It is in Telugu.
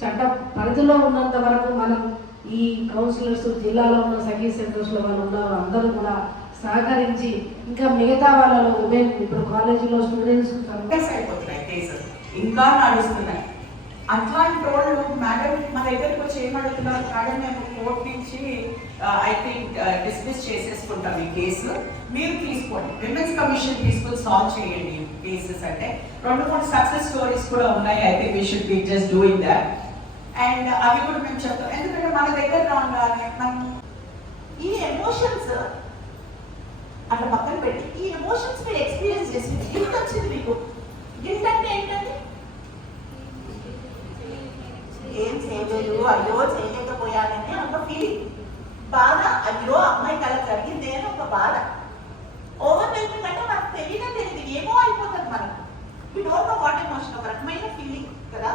చట్ట పరిధిలో ఉన్నంత వరకు మనం ఈ కౌన్సిలర్స్, జిల్లాలో ఉన్న సఖీ సెంటర్స్లో వాళ్ళు ఉన్నారు అందరూ కూడా సహకరించి ఇంకా మిగతా వాళ్ళలో ఉమెన్ ఇప్పుడు కాలేజీలో స్టూడెంట్స్ అయిపోతున్నాయి కేసులు ఇంకా నడుస్తున్నాయి. అట్లాంటి వాళ్ళు మేడం మన దగ్గరికి వచ్చి ఏమడుగుతున్నారు, మేడం మేము కోర్టు నుంచి ఐ థింక్ డిస్మిస్ చేసేసుకుంటాం ఈ కేసు, మీరు తీసుకోండి విమెన్స్ కమిషన్ తీసుకొని సాల్వ్ చేయండి కేసెస్ అంటే 2-3 సక్సెస్ స్టోరీస్ కూడా ఉన్నాయి. I think we should be just doing that. And అవి కూడా మేము చెప్తాం, ఎందుకంటే మన దగ్గర రాగానే మనం ఈ ఎమోషన్స్ అట్లా పక్కన పెట్టి ఈ ఎమోషన్స్ మీరు ఎక్స్పీరియన్స్ చేసి గిల్ట్ వచ్చింది మీకు. గిల్ట్ అంటే ఏంటండి? ఏం చేయలేదు, అయ్యో చేయలేకపోయానని ఒక ఫీలింగ్, బాధ, అయ్యో అమ్మాయి కల జరిగింది అని ఒక బాధ. ఓవర్ వెల్మింగ్ అంటే మనకు తెలియదు ఏమో అయిపోతుంది మనకు. We don't know what emotion, ఒక రకమైన ఫీలింగ్ కదా.